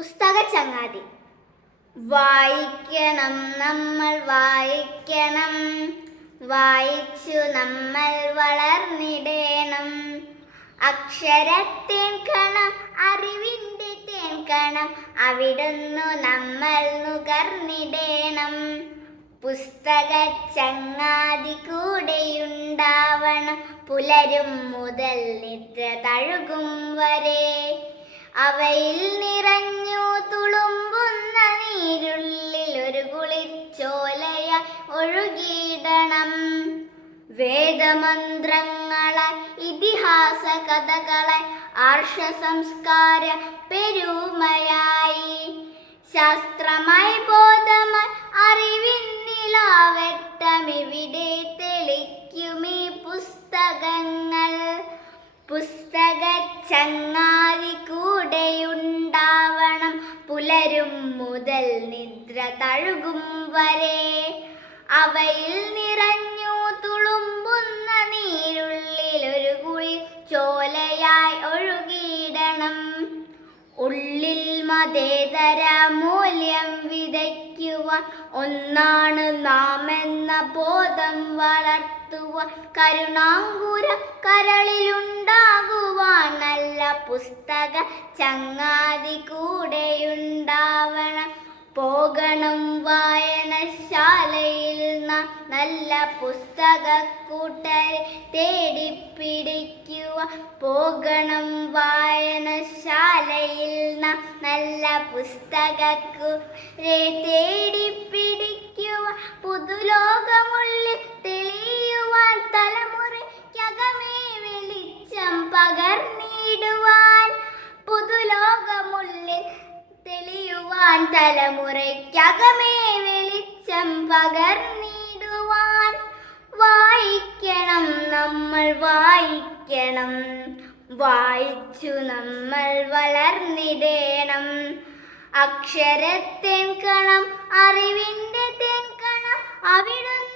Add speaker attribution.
Speaker 1: പുസ്തക ചങ്ങാതി വായിക്കണം നമ്മൾ വായിക്കണം. വായിച്ചു നമ്മൾ വളർന്നിടേണം. അക്ഷരത്തേൻ കണം അറിവിന്റെ തേൻ കണം അവിടുന്നു നമ്മൾ നുകർന്നിടേണം. പുസ്തക ചങ്ങാതി കൂടെയുണ്ടാവണം. പുലരും മുതൽ നിദ്ര തഴുകും വരെ. അവയിൽ നിറഞ്ഞു തുളുമ്പുന്ന നീരുള്ളിൽ ഒരു കുളിച്ചോലയ ഒഴുകിയിടണം. വേദമന്ത്രങ്ങളെ ഇതിഹാസ കഥകളെ ആർഷ സംസ്കാര പെരുമയായി. ശാസ്ത്രമായി ബോധമായി അറിവിന്നിലാവട്ടമിവിടെ തെളിക്കുമീ പുസ്തകങ്ങൾ. പുസ്തക ചങ്ങാതി കൂടെയുണ്ടാവണം പുലരും മുതൽ നിദ്ര തഴുകും വരെ. അവയിൽ നിറഞ്ഞു തുളുമ്പുന്ന നീരുള്ളിൽ ഒരു കുഴി ചോലയായി ഒഴുകിയിടണം. ഉള്ളിൽ മതേതര മൂല്യം വിതയ്ക്കുവാൻ ഒന്നാണ് നാം എന്ന ബോധം വളർത്തുവാൻ. കരുണാങ്കുര കരളിലുണ്ടാകുവാൻ പുസ്തക ചങ്ങാതി കൂടെയുണ്ടാവണം. പോകണം വായനശാലയിൽ നല്ല പുസ്തക കൂട്ടരെ തേടിപ്പിടിക്കുക. പോകണം വായനശാലയിൽ നല്ല പുസ്തക കൂട്ടരെ തേടിപ്പിടിക്കുക. പുതുലോകമുള്ളിൽ വാൻ തലമുറയ്ക്കകമേ വെളിച്ചം പകർന്നിടുവാൻ വായിക്കണം നമ്മൾ വായിക്കണം. വായിച്ചു നമ്മൾ വളർന്നിടേണം. അക്ഷരത്തെൻ കണം അറിവിന്റെ തെൻ അവിടുന്ന്